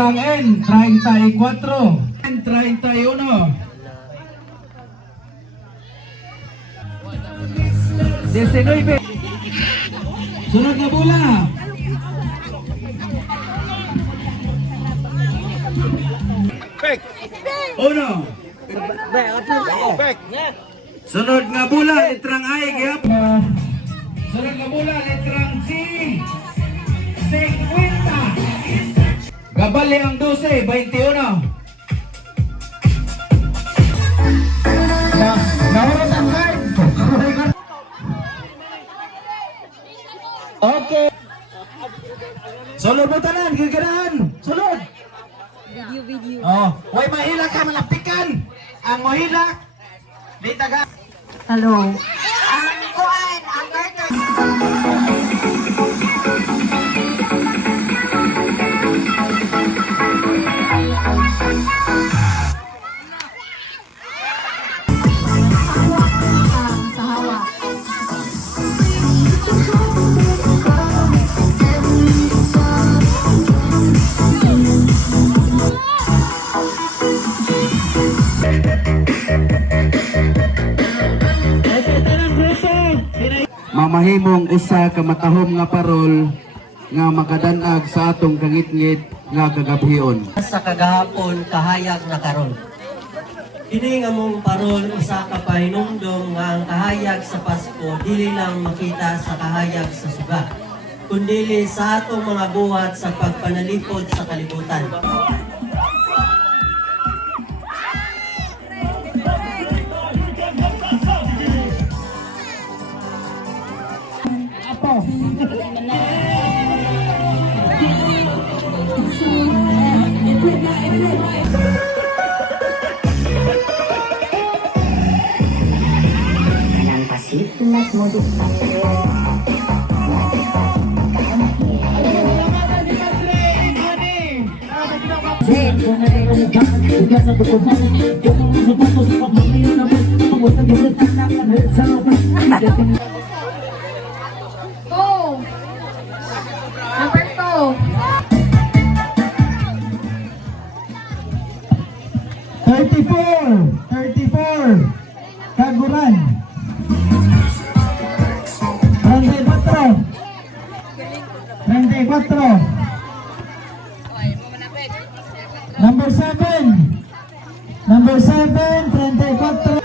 letrang N, 34. 31. 19. Sunod na bola. Back. Uno. Back. Sunod nga bola, letrang I, gap. Sunod nga bola, letrang C. 50. Gabali ang 12, 21. Naurot ang card. Okay. Sulod mo tanan, gigiraan. Sulod. Video. Oh, way mahilak ka malapikan. Ang mahilak. Di taga. Hello. Ang kuan, ang garter. Sa hawa. Mamahimong usa ka matahom nga parol nga makadanag sa atong kangitngit nga kagabhion. Sa kagahapon kahayag na karon. Kini nga mong parol usa ka pahinumdom nga ang kahayag sa Pasko dili lang makita sa kahayag sa suga, kundi sa atong mga buhat sa pagpanalipod sa kalibutan. Ang pasito na modus Go! Number 2. 34 Kaguran. 34 Number 7 34.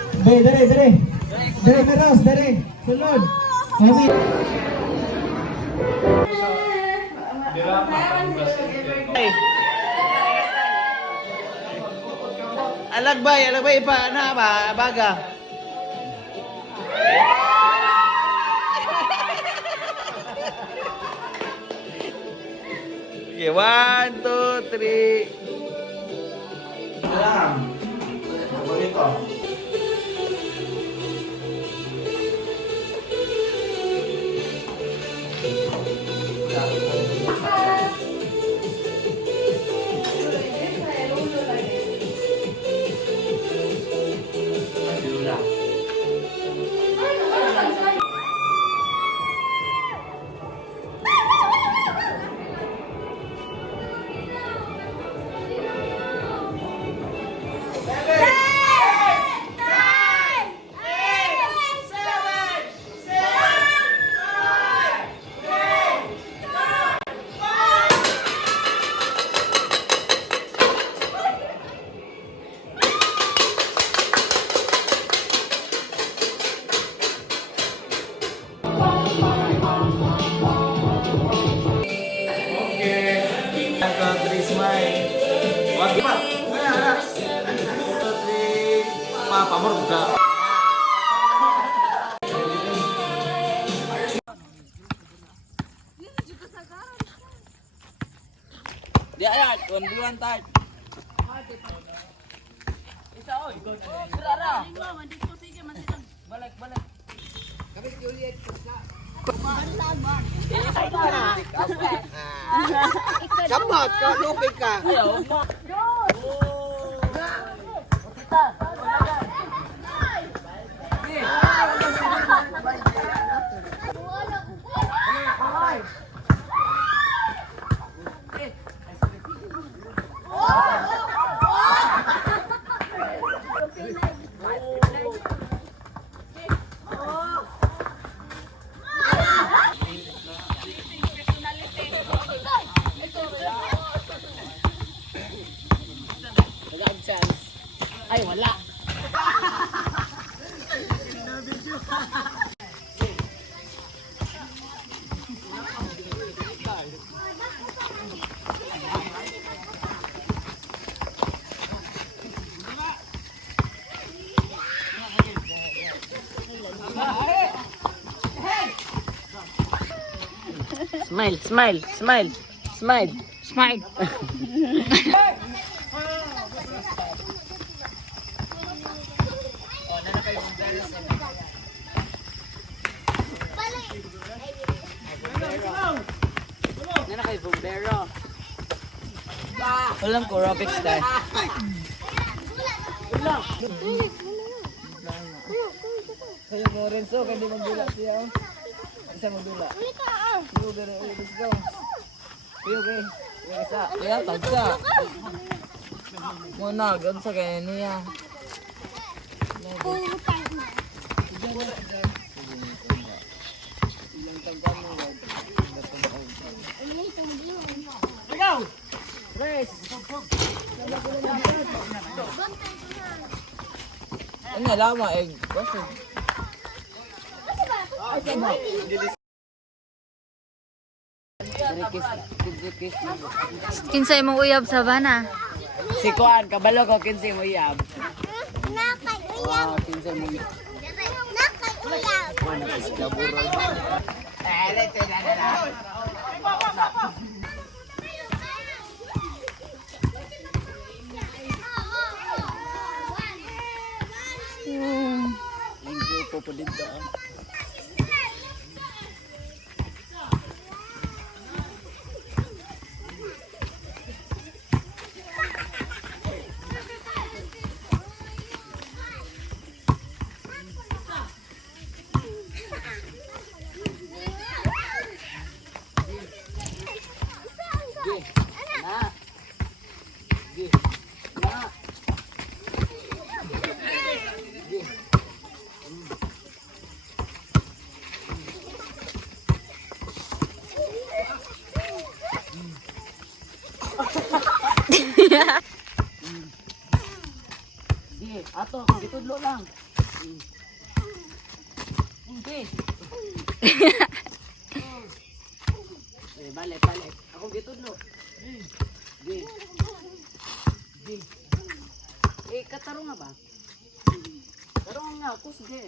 Dere Meros, dere. Sulod. Kami. Alagbay pa na ba baga. Okay, 1, 2, 3. Di ayat, 1v1 tag. Isa oy. Rara. Balik. Samot ka, lupig ka. Ayaw mo. Smile, smile, smile, smile. Smile. Nana kay bombero. Ulam ko Robix style. Kayo mo rin so kandi magdula siya. Isa magdula. Yo gare, let's go. Yo gare. Isa. Kaya tagsa. Muna, ganun sa kaya niya. Ano, lama, egg. Kasi, Kinsay mo uyab sa bana? Si Kuan, kabalo ko kinsi mo yab. Nakay uyab. Kinsi mo yab. Nakay uyab. Ang grupo po dito. Sige, ato, gitudlo lang. Okay. Balik, balik. Ako gitudlo. Sige. Sige. Katarong nga ba? Tarong nga ako, sige.